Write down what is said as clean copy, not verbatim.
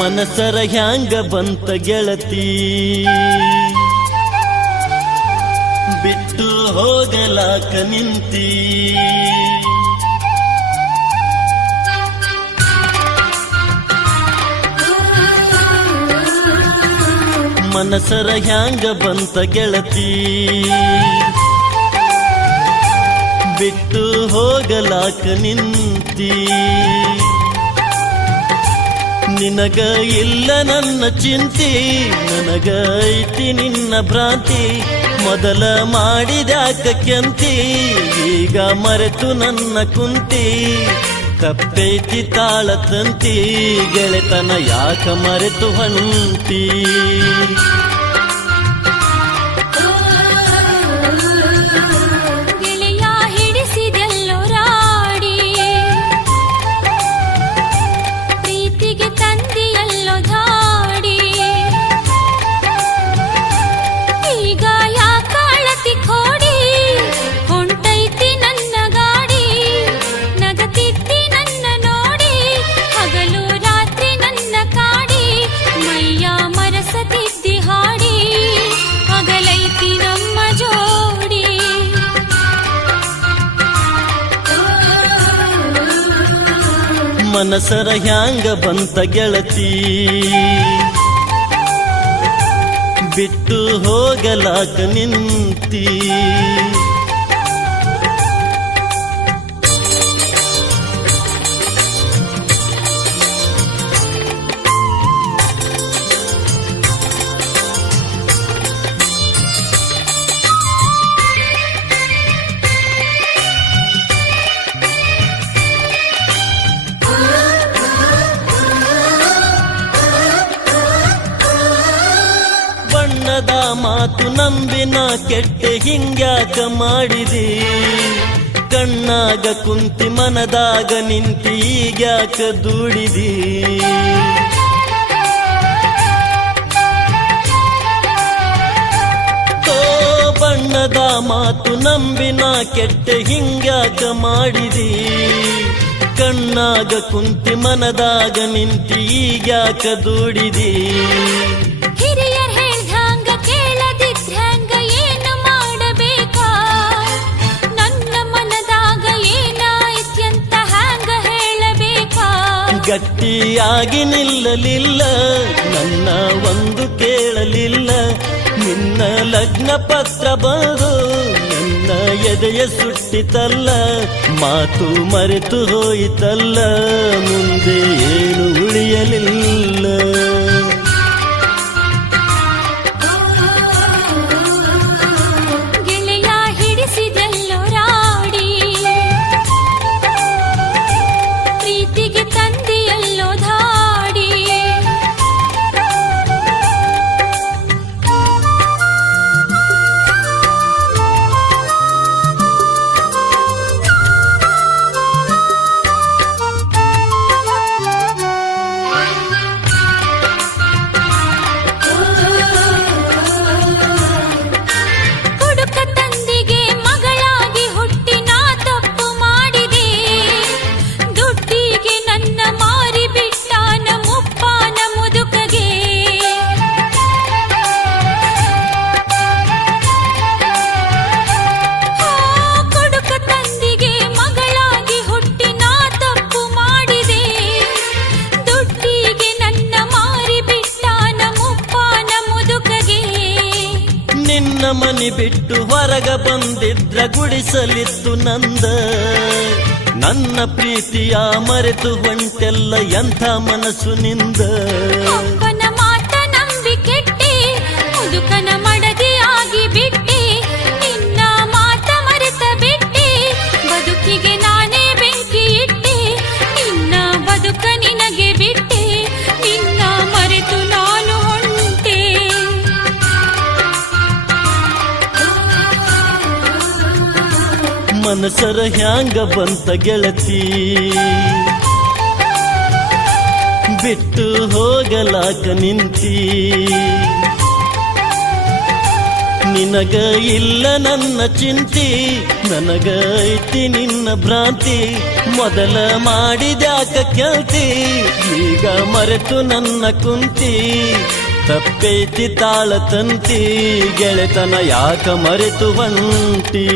ಮನಸರ ಹ್ಯಾಂಗ ಬಂತ ಗೆಳತಿ ಬಿಟ್ಟು ಹೋಗಲಾಕ ನಿಂತಿ ಮನಸರ ಹ್ಯಾಂಗ ಬಂತ ಗೆಳತಿ ಬಿಟ್ಟು ಹೋಗಲಾಕ ನಿಂತಿ ನಿನಗ ಇಲ್ಲ ನನ್ನ ಚಿಂತಿ ನನಗ ಐತಿ ನಿನ್ನ ಭ್ರಾಂತಿ ಮೊದಲ ಮಾಡಿದ್ಯಾಕ ಕೆಂತಿ ಈಗ ಮರೆತು ನನ್ನ ಕುಂತಿ ತಪ್ಪೈತಿ ತಾಳ ತಂತಿ ಗೆಳೆತನ ಯಾಕ ಮರೆತು ಹೊಂಟಿ ಮನಸರ ಹ್ಯಾಂಗ ಬಂತ ಗೆಳತಿ ಬಿಟ್ಟು ಹೋಗಲಾಕ ನಿಂತಿ ಮಾತು ನಂಬಿನ ಕೆಟ್ಟೆ ಹಿಂಗ್ಯಾಕ ಮಾಡಿದಿ ಕಣ್ಣಾಗ ಕುಂತಿ ಮನದಾಗ ನಿಂತಿ ಈಗ್ಯಾಕ ದುಡಿದಿ ಬಣ್ಣದ ಮಾತು ನಂಬಿನ ಕೆಟ್ಟೆ ಹಿಂಗ್ಯಾಕ ಮಾಡಿದಿ ಕಣ್ಣಾಗ ಕುಂತಿ ಮನದಾಗ ನಿಂತಿ ಈಗ್ಯಾಕ ದುಡಿದಿ ಗಟ್ಟಿಯಾಗಿ ನಿಲ್ಲಲಿಲ್ಲ ನನ್ನ ಒಂದು ಕೇಳಲಿಲ್ಲ ನಿನ್ನ ಲಗ್ನ ಪತ್ರ ಬಂದು ನನ್ನ ಎದೆಯ ಸುಟ್ಟಿತಲ್ಲ ಮಾತು ಮರೆತು ಹೋಯಿತಲ್ಲ ಮುಂದೆ ಏನು ಉಳಿಯಲಿಲ್ಲ ಮನಿ ಬಿಟ್ಟು ಹೊರಗ ಬಂದಿದ್ರ ಗುಡಿಸಲಿತ್ತು ನಂದ ನನ್ನ ಪ್ರೀತಿಯ ಮರೆತು ಹೊಂಟೆಲ್ಲ ಎಂಥ ಮನಸ್ಸು ನಿಂದ ಮಾತ ನಂಬಿ ಕೆಟ್ಟಿ ಮುದುಕನ ಮಡದಿಯಾಗಿ ಬಿಟ್ಟಿ ನಿನ್ನ ಮಾತ ಮರೆತ ಬಿಟ್ಟಿ ಬದುಕಿಗೆ ನಾನೇ ಬೆಂಕಿ ಇಟ್ಟಿ ನಿನ್ನ ಬದುಕ ನಿನಗೆ ಬಿಟ್ಟಿ ನಿನ್ನ ಮರೆತು ನಾನು ಹೊಂಟೆ ಮನಸರ ಹ್ಯಾಂಗ ಬಂತ ಗೆಳತಿ ಬಿಟ್ಟು ಹೋಗಲಾಕ ನಿಂತಿ ನಿನಗ ಇಲ್ಲ ನನ್ನ ಚಿಂತಿ ನನಗ ಐತಿ ನಿನ್ನ ಭ್ರಾಂತಿ ಮೊದಲ ಮಾಡಿದ್ಯಾಕ ಕೇಳ್ತಿ ಈಗ ಮರೆತು ನನ್ನ ಕುಂತಿ ತಪ್ಪೈತಿ ತಾಳ ತಂತಿ ಗೆಳೆತನ ಯಾಕ ಮರೆತು ಹೊಂಟಿ